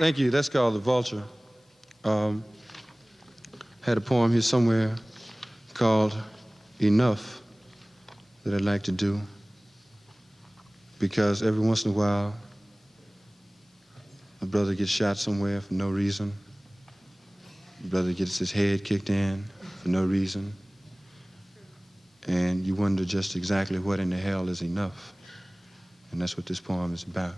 Thank you. That's called The Vulture. Had a poem here somewhere called Enough that I'd like to do, because every once in a while a brother gets shot somewhere for no reason. A brother gets his head kicked in for no reason. And you wonder just exactly what in the hell is enough. And that's what this poem is about.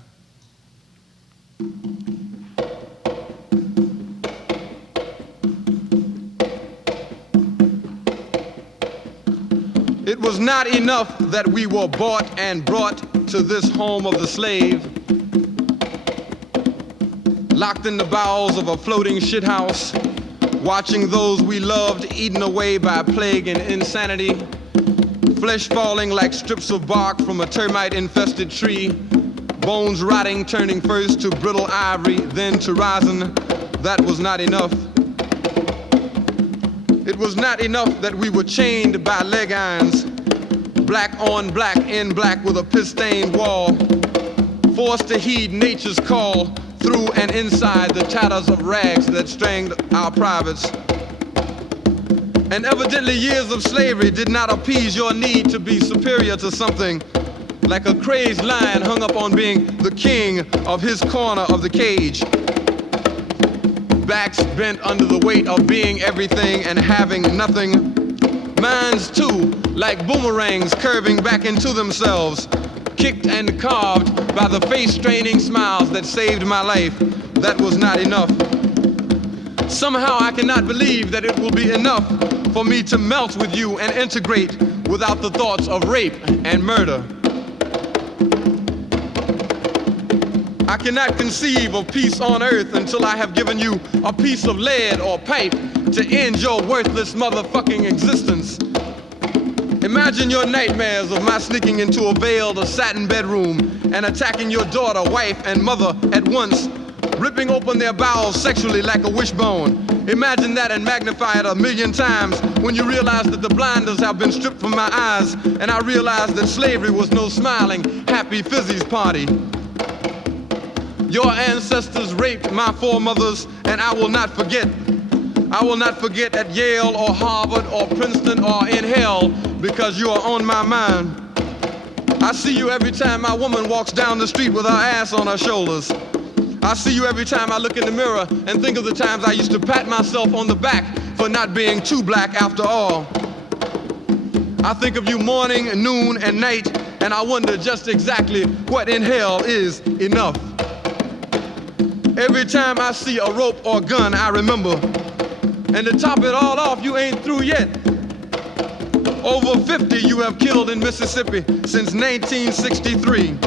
It was not enough that we were bought and brought to this home of the slave, locked in the bowels of a floating shithouse, watching those we loved eaten away by plague and insanity, flesh falling like strips of bark from a termite-infested tree, bones rotting, turning first to brittle ivory, then to rosin. That was not enough. It was not enough that we were chained by leg irons, black on black in black with a piss-stained wall, forced to heed nature's call through and inside the tatters of rags that strangled our privates. And evidently years of slavery did not appease your need to be superior to something, like a crazed lion hung up on being the king of his corner of the cage. Backs bent under the weight of being everything and having nothing. Minds too, like boomerangs curving back into themselves, kicked and carved by the face-straining smiles that saved my life. That was not enough. Somehow I cannot believe that it will be enough for me to melt with you and integrate without the thoughts of rape and murder. I cannot conceive of peace on earth until I have given you a piece of lead or pipe to end your worthless motherfucking existence. Imagine your nightmares of my sneaking into a veiled or satin bedroom and attacking your daughter, wife, and mother at once, ripping open their bowels sexually like a wishbone. Imagine that and magnify it 1,000,000 times when you realize that the blinders have been stripped from my eyes and I realize that slavery was no smiling, happy fizzy's party. Your ancestors raped my foremothers, and I will not forget. I will not forget at Yale or Harvard or Princeton or in hell, because you are on my mind. I see you every time my woman walks down the street with her ass on her shoulders. I see you every time I look in the mirror and think of the times I used to pat myself on the back for not being too black after all. I think of you morning, noon, and night, and I wonder just exactly what in hell is enough. Every time I see a rope or gun, I remember. And to top it all off, you ain't through yet. Over 50 you have killed in Mississippi since 1963.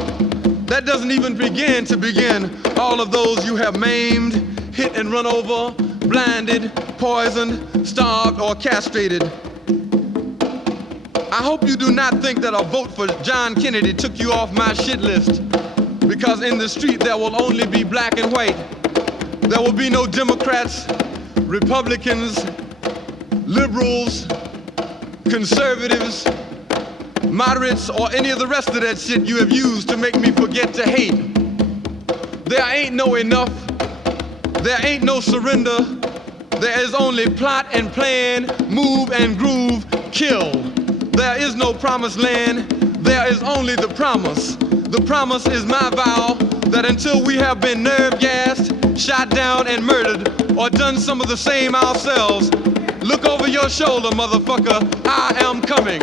That doesn't even begin all of those you have maimed, hit and run over, blinded, poisoned, starved, or castrated. I hope you do not think that a vote for John Kennedy took you off my shit list, because in the street there will only be black and white. There will be no Democrats, Republicans, liberals, conservatives, moderates, or any of the rest of that shit you have used to make me forget to hate. There ain't no enough. There ain't no surrender. There is only plot and plan, move and groove, kill. There is no promised land. There is only the promise. The promise is my vow that until we have been nerve gassed, shot down and murdered, or done some of the same ourselves, look over your shoulder, motherfucker, I am coming.